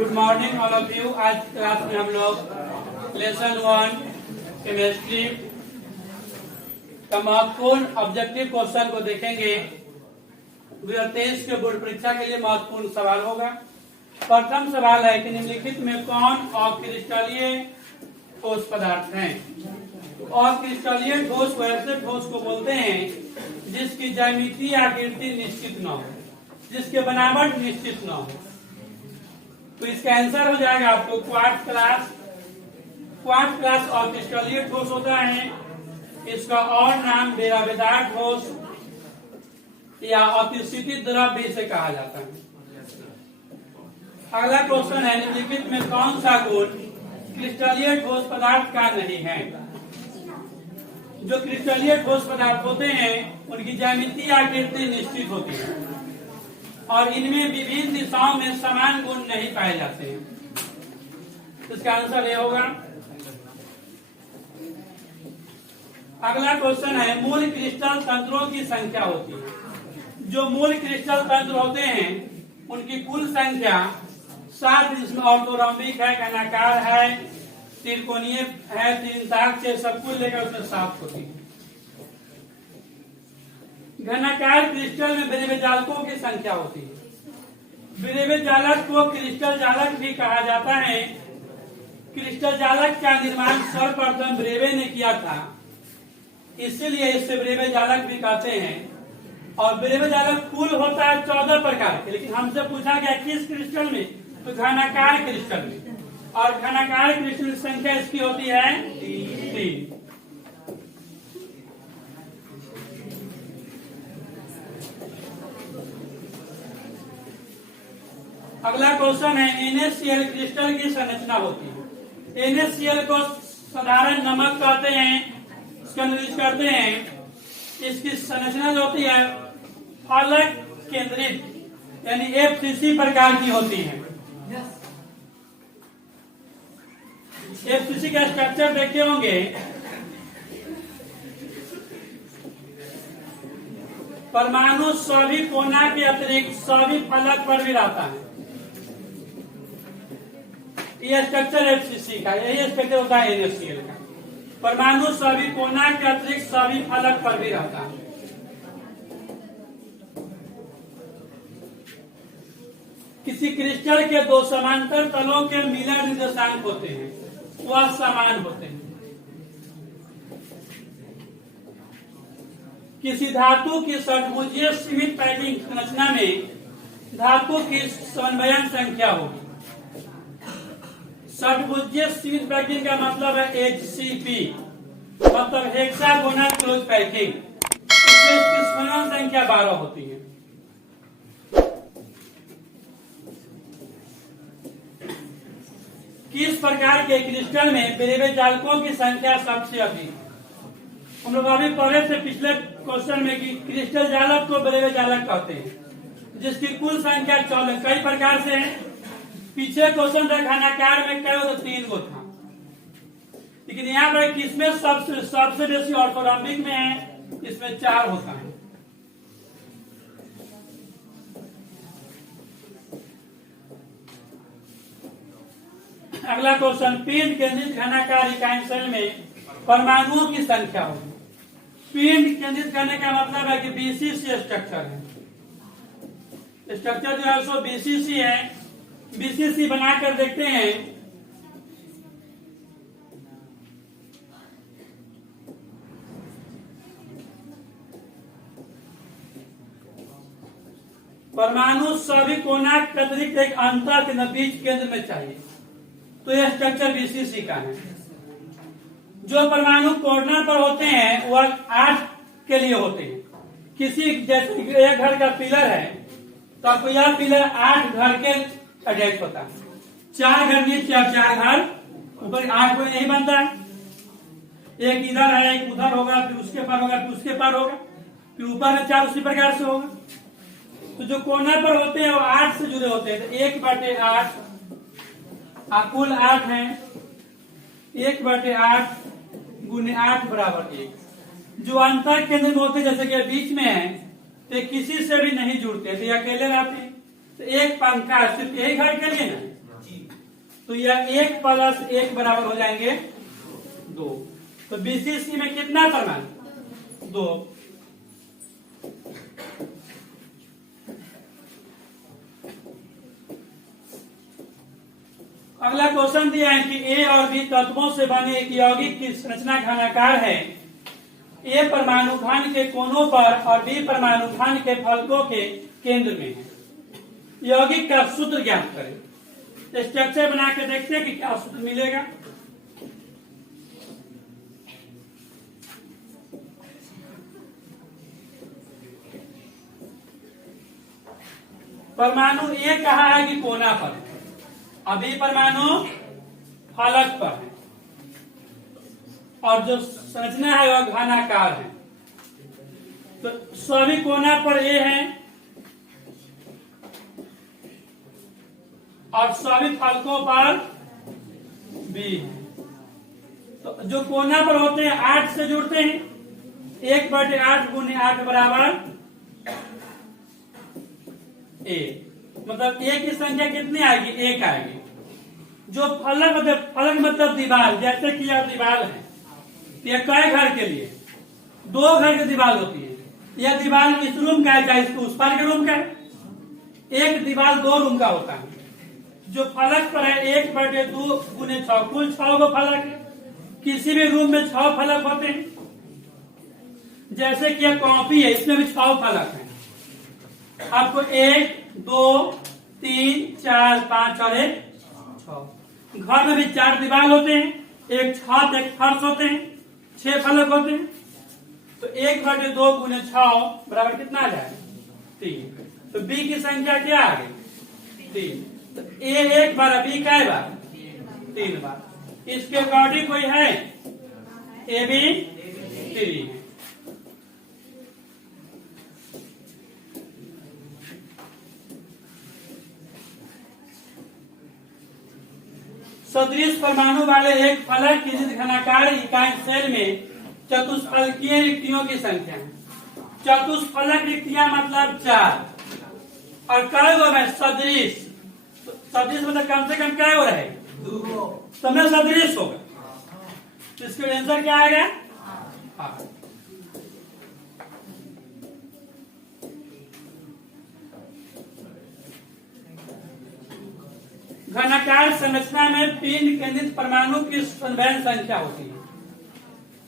Good morning all of you. आज class में हम लोग लेसन 1 केमिस्ट्री का महत्वपूर्ण ऑब्जेक्टिव क्वेश्चन को देखेंगे। 2023 के बोर्ड परीक्षा के लिए महत्वपूर्ण सवाल होगा। प्रथम सवाल है कि निम्नलिखित में कौन अक्रिस्टलीय ठोस पदार्थ है। अक्रिस्टलीय ठोस वैसे ठोस को बोलते हैं जिसकी ज्यामितीय आकृति निश्चित न हो, जिसके बनावट निश्चित न हो। तो इसका आंसर हो जाएगा आपको क्वार्ट क्लास अक्रिस्टलीय ठोस होता है। इसका और नाम बेराबेदार ठोस या अतिस्थिति द्रव्य इसे कहा जाता है। अगला क्वेश्चन है निम्नलिखित में कौन सा गुण क्रिस्टलीय ठोस पदार्थ का नहीं है। जो क्रिस्टलीय ठोस पदार्थ होते हैं उनकी ज्यामितीय आकृति निश्चित होती है और इनमें विभिन्न दिशाओं में समान गुण नहीं पाए जाते हैं। इसका आंसर ये होगा। अगला क्वेश्चन है मूल क्रिस्टल तंत्रों की संख्या होती है। जो मूल क्रिस्टल तंत्र होते हैं उनकी कुल संख्या 7, जिसमें ऑर्थोरॉम्बिक है, घनाकार है, त्रिकोणीय है, तीन ताक से सब कुल लेकर उसमें 7 होती है। घनाकार क्रिस्टल में विरेव्य जालकों की संख्या होती है। विरेव्य जालक को क्रिस्टल जालक भी कहा जाता है। क्रिस्टल जालक का निर्माण सर्वप्रथम विरेव्य ने किया था, इसीलिए इसे विरेव्य जालक भी कहते हैं। और विरेव्य जालक कुल होता है 14 प्रकार के, लेकिन हमसे पूछा गया किस क्रिस्टल में, तो घनाकार क्रिस्टल में। और घनाकार क्रिस्टल की संख्या इसकी होती है 3। अगला क्वेश्चन है NaCl क्रिस्टल की संरचना होती है। NaCl को साधारण नमक कहते हैं, इसका यूज करते हैं। इसकी संरचना जो होती है फलक केंद्रित यानी FCC प्रकार की होती है। FCC का स्ट्रक्चर देखे होंगे। परमाणु सभी कोना के अतिरिक्त सभी फलक पर भी रहता है। ये स्ट्रक्चर FCC का, यही स्ट्रक्चर होता है NaCl का। परमाणु सभी कोना के अतिरिक्त सभी फलक पर भी रहता है। किसी क्रिस्टल के दो समांतर तलों के मिलन निर्देशांक होते हैं, वह समान होते हैं। किसी धातु की षट्भुजीय सीमित पैकिंग संरचना में धातु की समन्वयन संख्या होगी। षट्भुजीय सीमित पैकिंग का मतलब है HCP, मतलब हेक्सागोनल क्लोज पैकिंग। इसकी समन्वयन संख्या 12 होती है। किस प्रकार के क्रिस्टल में विरेव्य जालकों की संख्या सबसे अधिक। हम लोग अभी पढ़े थे पिछले क्वेश्चन में कि क्रिस्टल जालक को विरेव्य जालक कहते हैं, जिसकी कुल संख्या 14 कई प्रकार से है। पीछे क्वेश्चन था घनाकार में क्या हो, तो 3 गो था, लेकिन यहाँ पर किसमें सबसे बेसी ऑर्थोरॉम्बिक में है, इसमें 4 होता है। अगला क्वेश्चन पिंड केंद्रित घनाकार इकाई सेल में परमाणुओं की संख्या होगी। पिंड केंद्रित करने का मतलब है कि BCC स्ट्रक्चर है। स्ट्रक्चर जो है सो BCC है। BCC बनाकर देखते हैं। परमाणु सभी कोना के अतिरिक्त एक अंतर के बीच केंद्र में चाहिए, तो यह स्ट्रक्चर BCC का है। जो परमाणु कॉर्नर पर होते हैं वह 8 के लिए होते हैं। किसी जैसे एक घर का पिलर है तो आपको यह पिलर 8 घर के अटैच होता है। 4 घर नीचे और 4 घर ऊपर, 8 को नहीं बनता है। एक इधर है, एक उधर होगा, फिर उसके पार होगा, फिर उसके पार होगा, फिर ऊपर में 4 उसी प्रकार से होगा। तो जो कॉर्नर पर होते हैं वो 8 से जुड़े होते हैं। तो 1/8 कुल 8 है। 1/8 गुने 8 बराबर 1। जो अंतर केंद्र में होते जैसे कि बीच में है, तो किसी से भी नहीं जुड़ते, तो अकेले रहते हैं। तो एक पंखा सिर्फ एक घर के लिए ना, तो यह 1 + 1 बराबर हो जाएंगे 2। तो बीसीसी में कितना परमाणु? 2। अगला क्वेश्चन दिया है कि ए और बी तत्वों से बने एक यौगिक की संरचना घनाकार है। ए परमाणु घन के कोनों पर और बी परमाणु घन के फलकों के केंद्र में है। यौगिक का सूत्र ज्ञात करें। स्ट्रक्चर बना के देखते हैं कि क्या सूत्र मिलेगा। परमाणु ए कहा है कि कोना पर, अभी परमाणु फलक पर है और जो संरचना है वह घनाकार है। तो सभी कोना पर ए है और सभी फलकों पर बी है। तो जो कोना पर होते हैं 8 से जुड़ते हैं। 1/8 × 8 बराबर ए, मतलब ए की संख्या कितनी आएगी? 1 आएगी। जो फलक मतलब दीवार, जैसे कि यह दीवार है, यह कई घर के लिए 2 घर की दीवार होती है। यह दीवार इस रूम का है, चाहे इसको उस पार के रूम का है। एक दीवार 2 रूम का होता है। जो फलक पर है 1/2 × 6, कुल 6 गो फलक है। किसी भी रूम में 6 फलक होते हैं। जैसे कि यह कॉपी है, इसमें भी 6 फलक है। आपको 1, 2, 3, 4, 5 और 1 6। घर में भी 4 दीवार होते हैं, एक छत एक फर्श होते हैं, 6 फलक होते हैं। तो 1/2 × 6 बराबर कितना आ जाए? 3। तो बी की संख्या क्या आ गई? 3। तो ए 1 बार, बी कै बार? 3 बार। इसके अकॉर्डिंग कोई है? ए बी 3 है। सदृश परमाणु वाले एक फलक की घनाकार इकाई सेल में चतुष्फलकीय रिक्तियों की संख्या है। चतुष्फलक रिक्तियां मतलब 4 और कै गो में सदृश। सदृश मतलब कम से कम क्या हो रहा है? 2। समय सदृश होगा। तो इसका आंसर क्या आएगा? 8। घनाकार संरचना में पिंड केंद्रित परमाणु की सन्वयन संख्या होती है।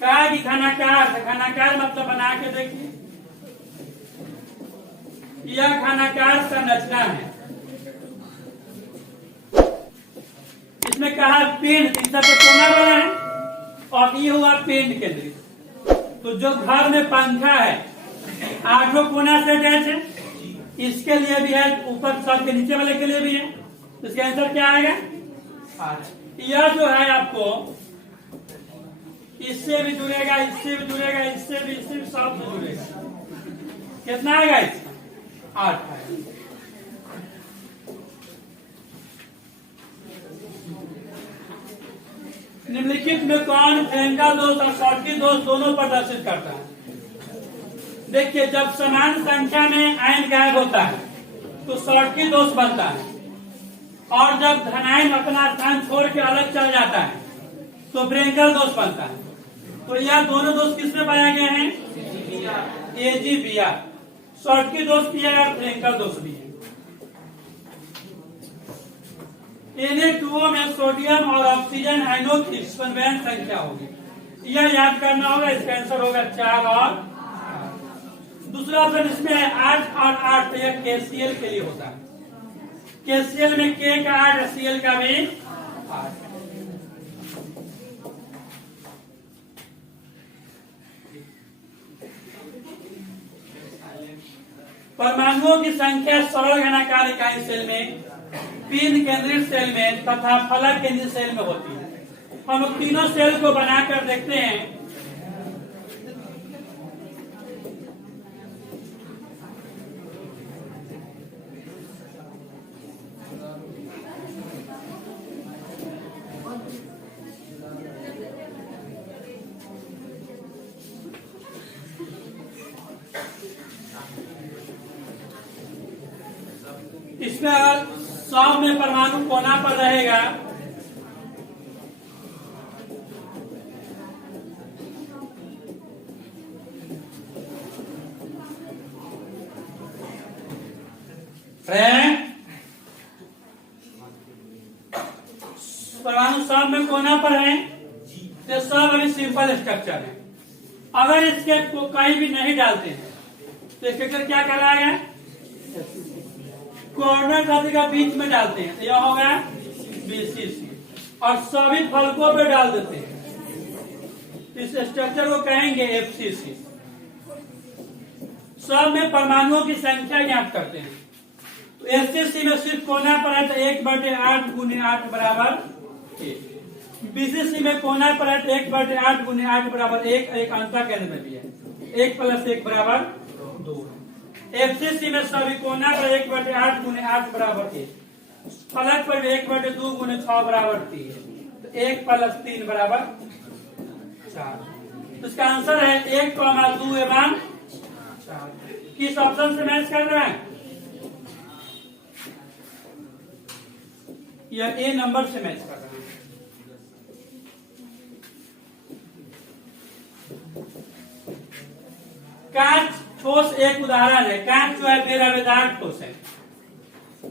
कहा कि घनाकार मतलब बना के देखिए, यह घनाकार संरचना है। इसमें कहा पिंड, तीसरा पे कोना वाला है और ये हुआ पिंड केंद्रित। तो जो घर में पंखा है 8 कोना से अटैच है, इसके लिए भी है, ऊपर सब के नीचे वाले के लिए भी है। तो इसका आंसर क्या आएगा? 8। यह जो है आपको इससे भी जुड़ेगा, इससे भी जुड़ेगा, इससे भी सब से जुड़ेगा। कितना आएगा इसका? 8 आएगा। निम्नलिखित में कौन फ्रेंकल दोष और शॉर्टकी दोष दोनों प्रदर्शित करता है? देखिए, जब समान संख्या में आयन गायब होता है तो शॉर्टकी दोष बनता है, और जब धनायन अपना स्थान छोड़ के अलग चल जाता है तो फ्रेंकल दोष बनता है। तो यह दोनों दोष किसमें पाया गए हैं? AgBr। शॉर्टकी दोष भी है और फ्रेंकल दोष भी है। Na2O में सोडियम और ऑक्सीजन आयनों की सन्वयन संख्या होगी। यह याद करना होगा। इसका आंसर होगा 4 और 8। दूसरा ऑप्शन इसमें है 8 और 8। तो यह KCl के लिए होता है। KCl में K का 8, Cl का भी 8। परमाणुओं की संख्या सरल घनाकार इकाई सेल में, पिंड केंद्रित सेल में तथा फलक केंद्रित सेल में होती है। हम लोग तीनों सेल को बनाकर देखते हैं। इसमें 100 में परमाणु कोना पर रहेगा फ्रेंड, परमाणु सब में कोना पर है, तो सब अभी सिंपल स्ट्रक्चर है। अगर इसके को कहीं भी नहीं डालते हैं तो स्ट्रक्चर क्या कहलाएगा? कॉर्नर धातु का बीच में डालते हैं तो यह होगा बीसीसी, और सभी फलकों पे डाल देते हैं, इस स्ट्रक्चर को कहेंगे एफसीसी। सब में परमाणुओं की संख्या ज्ञात करते हैं। तो एफसीसी में सिर्फ कोना पर है तो 1/8 गुने 8 बराबर 1। बीसीसी में कोना पर है तो 1/8 गुने 8 बराबर 1, एक अंतर केंद्र में भी है, 1 + 1 बराबर 2। एफसीसी में सभी कोना पर 1/8 गुने 8 बराबर 1, फलक पर 1/2 गुने 6 बराबर 3, तो 1 + 3 बराबर 4। तो इसका आंसर है 1, 2 एवं 4। किस ऑप्शन से मैच कर रहा है? यह ए नंबर से मैच कर रहा है। कांच ठोस एक उदाहरण है। कांच जो है बेरवेदार ठोस है,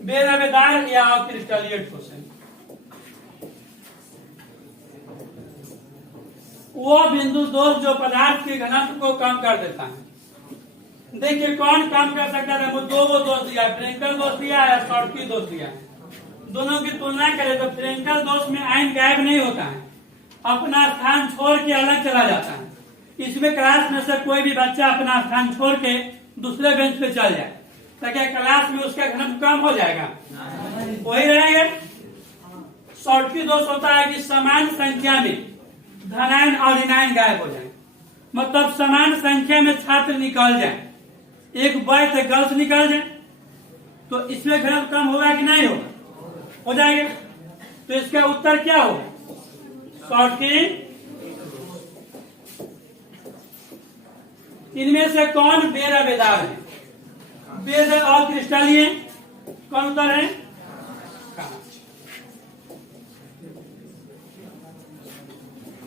बेरवेदार या क्रिस्टलीय ठोस है। वह बिंदु दोष जो पदार्थ के घनत्व को कम कर देता है। देखिए कौन कम कर सकता है? वो दो दोष दिया, फ्रेंकल दोष दिया है, शॉर्टकी दोष दिया है। दोनों की तुलना करें तो फ्रेंकल दोष में आयन गायब नहीं होता है, अपना स्थान छोड़ के अलग चला जाता है। इसमें क्लास में से कोई भी बच्चा अपना स्थान छोड़ के दूसरे बेंच पे चल जाए तो क्या क्लास में उसका घनत्व कम हो जाएगा? वही रहेगा। शॉर्टकी दोष होता है कि समान संख्या में धनायन और ऋणायन गायब हो जाए, मतलब समान संख्या में छात्र निकल जाए, एक बॉय से गर्ल्स निकल जाए तो इसमें घनत्व कम होगा कि नहीं होगा? हो जाएगा। तो इसका उत्तर क्या होगा? शॉर्टकी। इनमें से कौन बेरवेदार है? बेर और क्रिस्टलीय कौन उत्तर है?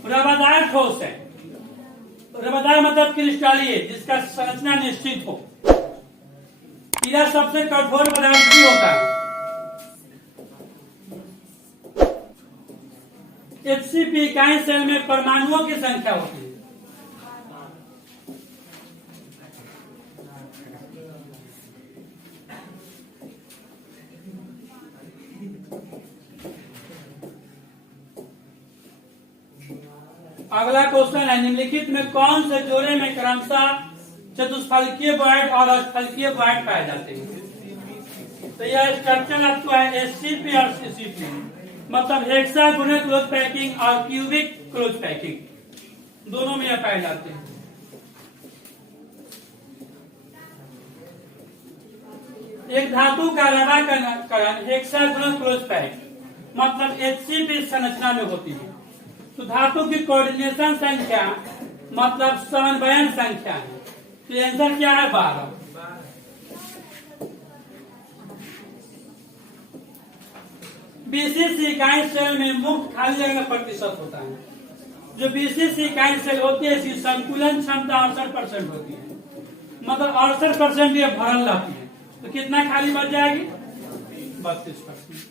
रवादार ठोस है। रवादार मतलब क्रिस्टलीय, जिसका संरचना निश्चित हो। हीरा सबसे कठोर पदार्थ भी होता है। एचसीपी इकाई सेल में परमाणुओं की संख्या होती है। अगला क्वेश्चन है, निम्नलिखित में कौन से जोड़े में क्रमशः चतुष्फलकीय बॉन्ड और अष्टफलकीय बॉन्ड पाए जाते हैं? तो यह स्ट्रक्चर आपको है एससीपी और सीसीपी, मतलब हेक्सागोनल क्लोज पैकिंग और क्यूबिक क्लोज पैकिंग, दोनों में यह पाए जाते हैं। एक धातु का रवाकरण हेक्सागोनल क्लोज पैक मतलब एचसीपी संरचना में होती है। तो धातु की कोऑर्डिनेशन संख्या मतलब समन्वयन संख्या है। तो आंसर क्या है? 12। बीसीसी इकाई सेल में मुक्त खाली जगह प्रतिशत होता है। जो बीसीसी इकाई सेल होती है इसकी संकुलन क्षमता 68% होती है, मतलब 68% ये भरल रहती है। तो कितना खाली बच जाएगी? 32%।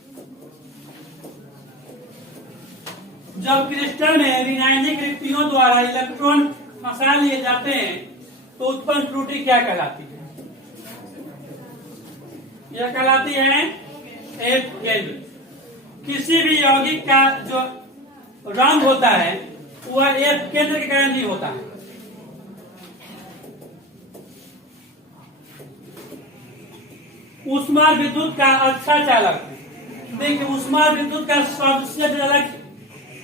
जब क्रिस्टल में ऋणायनिक रिक्तियों द्वारा इलेक्ट्रॉन फंसा लिए जाते हैं तो उत्पन्न त्रुटि क्या कहलाती है? यह कहलाती है एफ केंद्र। किसी भी यौगिक का जो रंग होता है वह एफ केंद्र के कारण नहीं होता है। ऊष्मा विद्युत का अच्छा चालक, देखिए ऊष्मा विद्युत का सबसे ज्यादा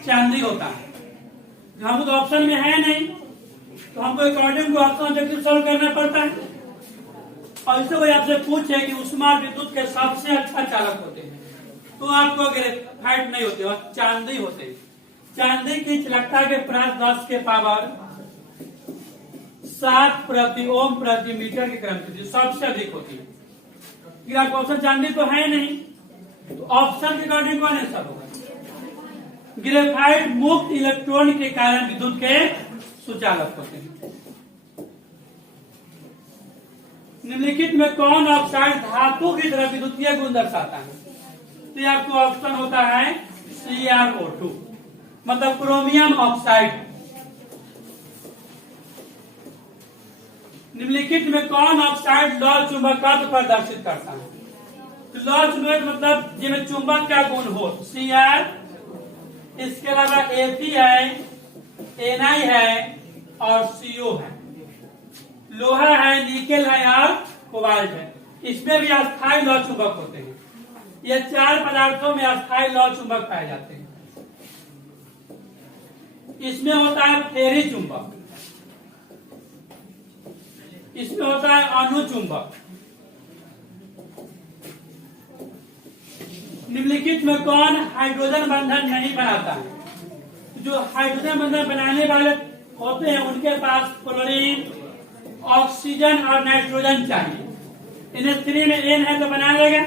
चांदी होता है। हम तो ऑप्शन में है नहीं तो हमको according to option objective solve करना पड़ता है। और इससे कोई आपसे पूछे कि ऊष्मा विद्युत के सबसे अच्छा चालक होते हैं तो आपको ग्रेफाइट नहीं होते और चांदी होते हैं। चांदी की चालकता के प्रांत 10 के पावर 7 प्रति ओम प्रति मीटर के क्रम से सबसे अधिक होती है। ऑप्शन चांदी तो है नहीं तो ऑप्शन के अकॉर्डिंग कौन आंसर होगा? ग्रेफाइट मुक्त इलेक्ट्रॉन के कारण विद्युत के सुचालक होते हैं। निम्नलिखित में कौन ऑक्साइड धातु की तरह विद्युतीय गुण दर्शाता है? तो ये आपको ऑप्शन होता है CrO2, मतलब क्रोमियम ऑक्साइड। निम्नलिखित में कौन ऑक्साइड लौह चुंबकत्व प्रदर्शित करता है? तो लौह चुंबक मतलब जिसमें चुंबक का गुण हो, Cr, इसके अलावा Fe है, Na है और CO है। लोहा है, निकेल है और कोबाल्ट है। इसमें भी अस्थायी लौह चुंबक होते हैं। ये 4 पदार्थों में अस्थायी लौह चुंबक पाए जाते हैं। इसमें होता है फेरी चुंबक, इसमें होता है अणुचुंबक। निम्नलिखित में कौन हाइड्रोजन बंधन नहीं बनाता है? जो हाइड्रोजन बंधन बनाने वाले होते हैं उनके पास क्लोरीन, ऑक्सीजन और नाइट्रोजन चाहिए। NH3 में N है तो बना लेगा,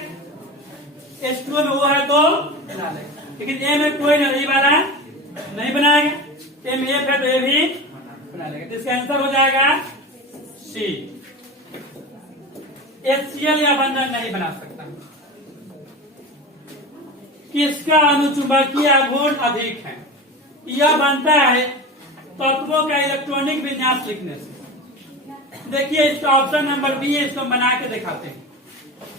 H2 में वो है तो बना लेगा, लेकिन A में कोई नहीं वाला नहीं बनाएगा। M F है तो ये भी बना लेगा। तो इसका आंसर हो जाएगा C। HCl या बंधन नहीं बना सकता। किसका अनुचुंबकीय गुण अधिक है? यह बनता है तत्वों का इलेक्ट्रॉनिक विन्यास लिखने से। देखिए इसका ऑप्शन नंबर बी है, इसको बना के दिखाते हैं।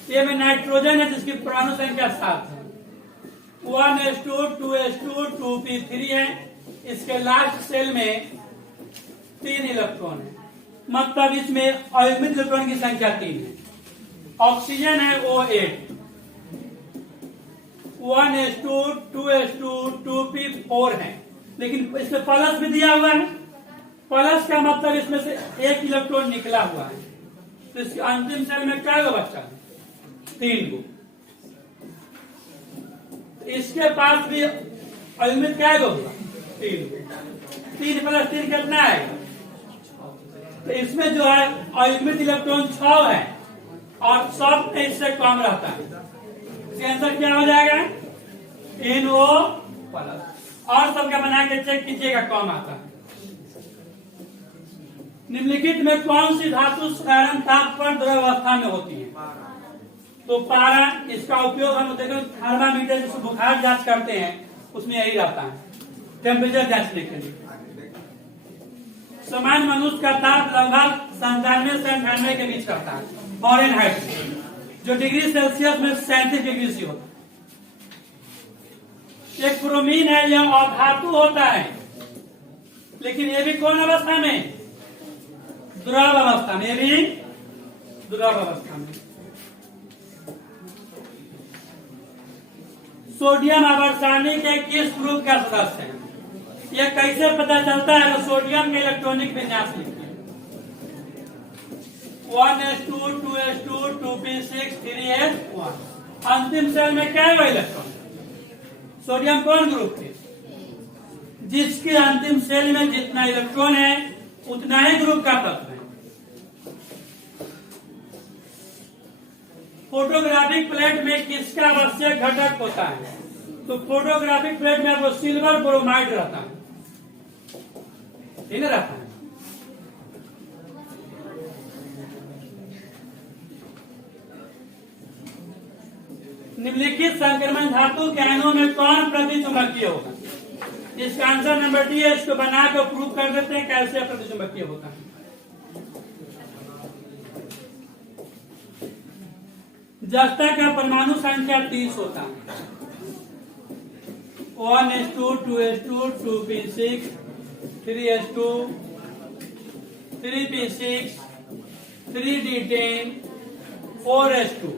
ये में नाइट्रोजन है जिसकी परमाणु संख्या 7 है, 1s2 2s2 2p3 है। इसके लास्ट सेल में 3 इलेक्ट्रॉन है, मतलब इसमें अयुग्मित इलेक्ट्रॉन की संख्या 3 है। ऑक्सीजन है O8, 1s2 2s2 2p4 है, लेकिन इसमें प्लस भी दिया हुआ है। प्लस का मतलब इसमें से 1 इलेक्ट्रॉन निकला हुआ है। तो इसके अंतिम सेल में क्या गो बच्चा है? 3 गो। इसके पास भी अयुग्मित क्या गो होगा? 3 गो। 3 + 3 कितना है? तो इसमें जो है अयुग्मित इलेक्ट्रॉन 6 है और सब में इससे कम रहता है। इसका आंसर क्या हो जाएगा? NO+। और सबका बना के चेक कीजिएगा, कम आता है। निम्नलिखित में कौन सी धातु साधारण ताप पर द्रव अवस्था में होती है? तो पारा। इसका उपयोग हम देखो थर्मामीटर जिसको बुखार जांच करते हैं उसमें यही रहता है, टेम्परेचर जांचने के लिए। सामान्य मनुष्य का ताप लगभग 97 से 98 के बीच रहता है फ़ारेनहाइट, जो डिग्री सेल्सियस में 37 डिग्री से होता है। एक ब्रोमीन है, यह अधातु होता है, लेकिन ये भी कौन अवस्था में? द्रव अवस्था में। ये भी द्रव अवस्था में। सोडियम आवर्तसारणी के किस ग्रुप का सदस्य है? यह कैसे पता चलता है? तो सोडियम के इलेक्ट्रॉनिक विन्यास लिखिए। 1s2 2s2 2p6 3s1। अंतिम सेल में क्या है इलेक्ट्रॉन? सोडियम कौन ग्रुप है? जिसके अंतिम सेल में जितना इलेक्ट्रॉन है उतना ही ग्रुप का तत्व है। फोटोग्राफिक प्लेट में किसका आवश्यक घटक होता है? तो फोटोग्राफिक प्लेट में आपको सिल्वर ब्रोमाइड रहता है, ठीक है, रहता है। निम्नलिखित संक्रमण धातु के अणुओं में कौन प्रतिचुंबकीय होगा? इसका आंसर नंबर डी है। इसको बना कर प्रूव कर देते हैं कैसे प्रतिचुंबकीय होता है। जस्ता का परमाणु संख्या 30 होता है। 1s2 2s2 2p6 3s2 3p6 3d10 4s2।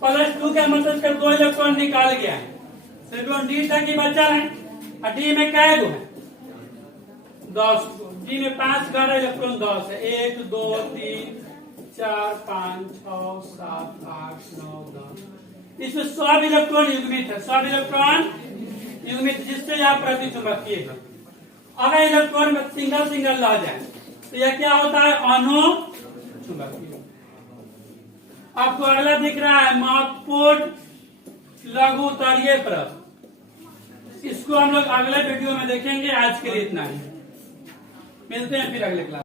+2 का मतलब इसका 2 इलेक्ट्रॉन निकाल गया है, सिर्फ डी तक ही बचा है। और डी में क्या है? 10। डी में 5 11 इलेक्ट्रॉन 10 है। 1 2 3 4 5 6 7 8 9 10। इसमें सब इलेक्ट्रॉन युग्मित है, सब इलेक्ट्रॉन युग्मित, जिससे यह प्रतिचुंबकीय है। अगर इलेक्ट्रॉन में सिंगल सिंगल रह जाए तो यह क्या होता है? अनुचुंबकीय। आपको अगला दिख रहा है महत्वपूर्ण लघु तलीय प्रश्न। इसको हम लोग अगले वीडियो में देखेंगे। आज के लिए इतना ही, मिलते हैं फिर अगले क्लास।